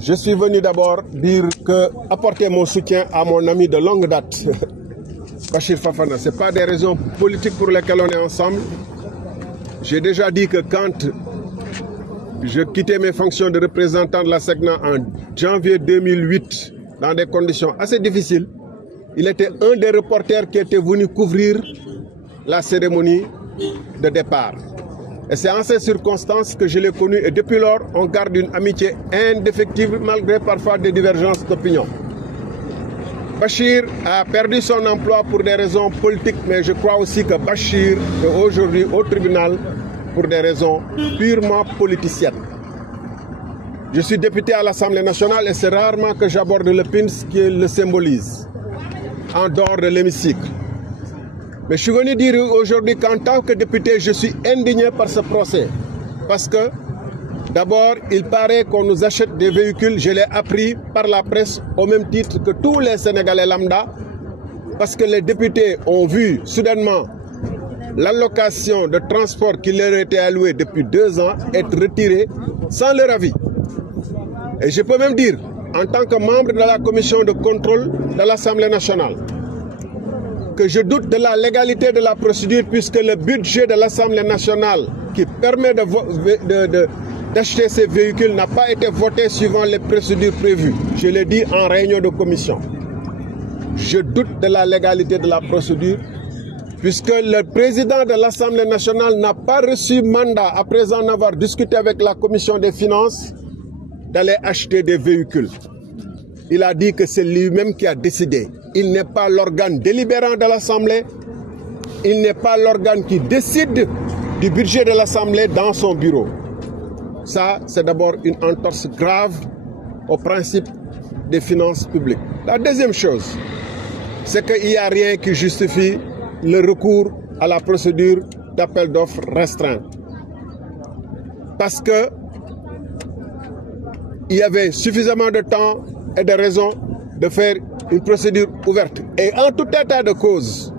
Je suis venu d'abord apporter mon soutien à mon ami de longue date, Bachir Fafana. Ce n'est pas des raisons politiques pour lesquelles on est ensemble. J'ai déjà dit que quand je quittais mes fonctions de représentant de la SECNA en janvier 2008, dans des conditions assez difficiles, il était un des reporters qui était venu couvrir la cérémonie de départ. Et c'est en ces circonstances que je l'ai connu et depuis lors, on garde une amitié indéfectible malgré parfois des divergences d'opinion. Bachir a perdu son emploi pour des raisons politiques, mais je crois aussi que Bachir est aujourd'hui au tribunal pour des raisons purement politiciennes. Je suis député à l'Assemblée nationale et c'est rarement que j'aborde le PINS qui le symbolise, en dehors de l'hémicycle. Mais je suis venu dire aujourd'hui qu'en tant que député, je suis indigné par ce procès. Parce que, d'abord, il paraît qu'on nous achète des véhicules, je l'ai appris par la presse, au même titre que tous les Sénégalais lambda, parce que les députés ont vu soudainement l'allocation de transport qui leur était allouée depuis 2 ans être retirée sans leur avis. Et je peux même dire, en tant que membre de la commission de contrôle de l'Assemblée nationale, que je doute de la légalité de la procédure puisque le budget de l'Assemblée nationale qui permet d'acheter ces véhicules n'a pas été voté suivant les procédures prévues. Je l'ai dit en réunion de commission. Je doute de la légalité de la procédure puisque le président de l'Assemblée nationale n'a pas reçu mandat, après en avoir discuté avec la commission des finances, d'aller acheter des véhicules. Il a dit que c'est lui-même qui a décidé. Il n'est pas l'organe délibérant de l'Assemblée. Il n'est pas l'organe qui décide du budget de l'Assemblée dans son bureau. Ça, c'est d'abord une entorse grave au principe des finances publiques. La deuxième chose, c'est qu'il n'y a rien qui justifie le recours à la procédure d'appel d'offres restreinte. Parce que il y avait suffisamment de temps et de raisons de faire une procédure ouverte. Et en tout état de cause,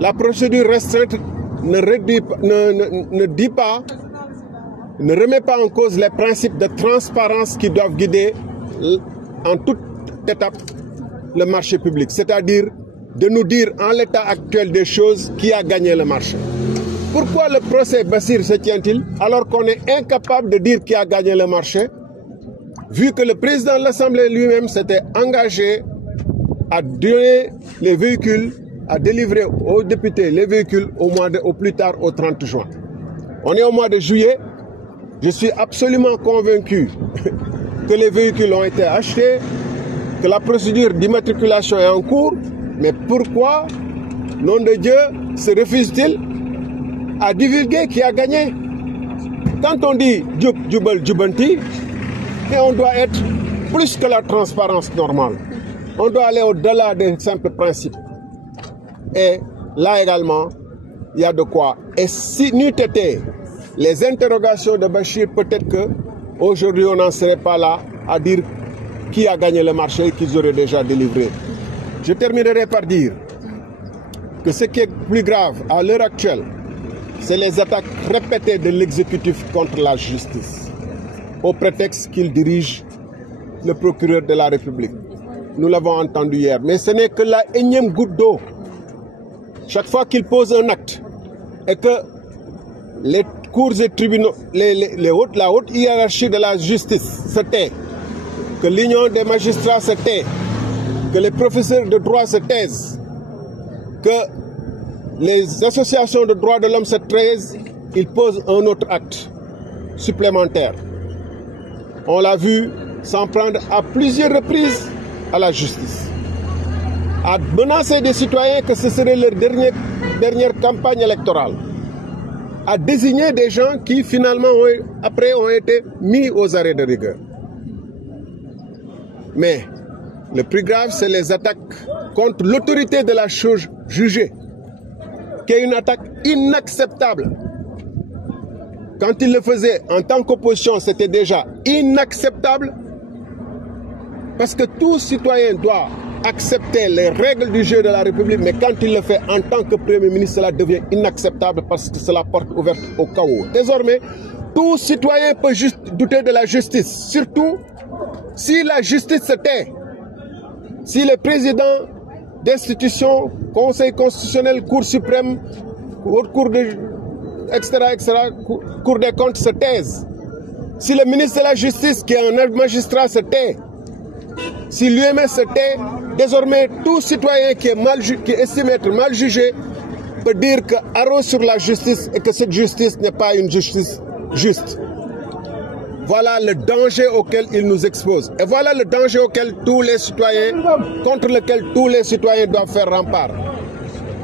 la procédure restreinte ne remet pas en cause les principes de transparence qui doivent guider en toute étape le marché public. C'est-à-dire de nous dire en l'état actuel des choses qui a gagné le marché. Pourquoi le procès Bassir se tient-il alors qu'on est incapable de dire qui a gagné le marché, vu que le président de l'Assemblée lui-même s'était engagé à donner les véhicules, à délivrer aux députés les véhicules au plus tard au 30 juin. On est au mois de juillet. Je suis absolument convaincu que les véhicules ont été achetés, que la procédure d'immatriculation est en cours. Mais pourquoi, nom de Dieu, se refuse-t-il à divulguer qui a gagné? Quand on dit Djoub, Djoubal, Djoubanti, et on doit être plus que la transparence normale. On doit aller au-delà des simples principes. Et là également, il y a de quoi. Et si n'eût été les interrogations de Bachir, peut-être qu'aujourd'hui on n'en serait pas là à dire qui a gagné le marché et qu'ils auraient déjà délivré. Je terminerai par dire que ce qui est plus grave à l'heure actuelle, c'est les attaques répétées de l'exécutif contre la justice, au prétexte qu'il dirige le procureur de la République. Nous l'avons entendu hier. Mais ce n'est que la énième goutte d'eau. Chaque fois qu'il pose un acte et que les cours et tribunaux, la haute hiérarchie de la justice se tait, que l'union des magistrats se tait, que les professeurs de droit se taisent, que les associations de droits de l'homme se taisent, ils posent un autre acte supplémentaire. On l'a vu s'en prendre à plusieurs reprises à la justice, à menacer des citoyens que ce serait leur dernière campagne électorale, à désigner des gens qui finalement ont été mis aux arrêts de rigueur. Mais le plus grave, c'est les attaques contre l'autorité de la chose jugée, qui est une attaque inacceptable. Quand il le faisait en tant qu'opposition, c'était déjà inacceptable, parce que tout citoyen doit accepter les règles du jeu de la République, mais quand il le fait en tant que Premier ministre, cela devient inacceptable parce que c'est la porte ouverte au chaos. Désormais, tout citoyen peut juste douter de la justice, surtout Si la justice se tait, si les présidents d'institutions, Conseil constitutionnel, Cour suprême, Cour Cour des comptes se taisent, si le ministre de la Justice, qui est un magistrat, se tait, si l'UMS se tait, désormais tout citoyen qui estime être mal jugé peut dire que arrose sur la justice et que cette justice n'est pas une justice juste. Voilà le danger auquel il nous expose. Et voilà le danger contre lequel tous les citoyens doivent faire rempart.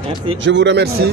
Merci. Je vous remercie.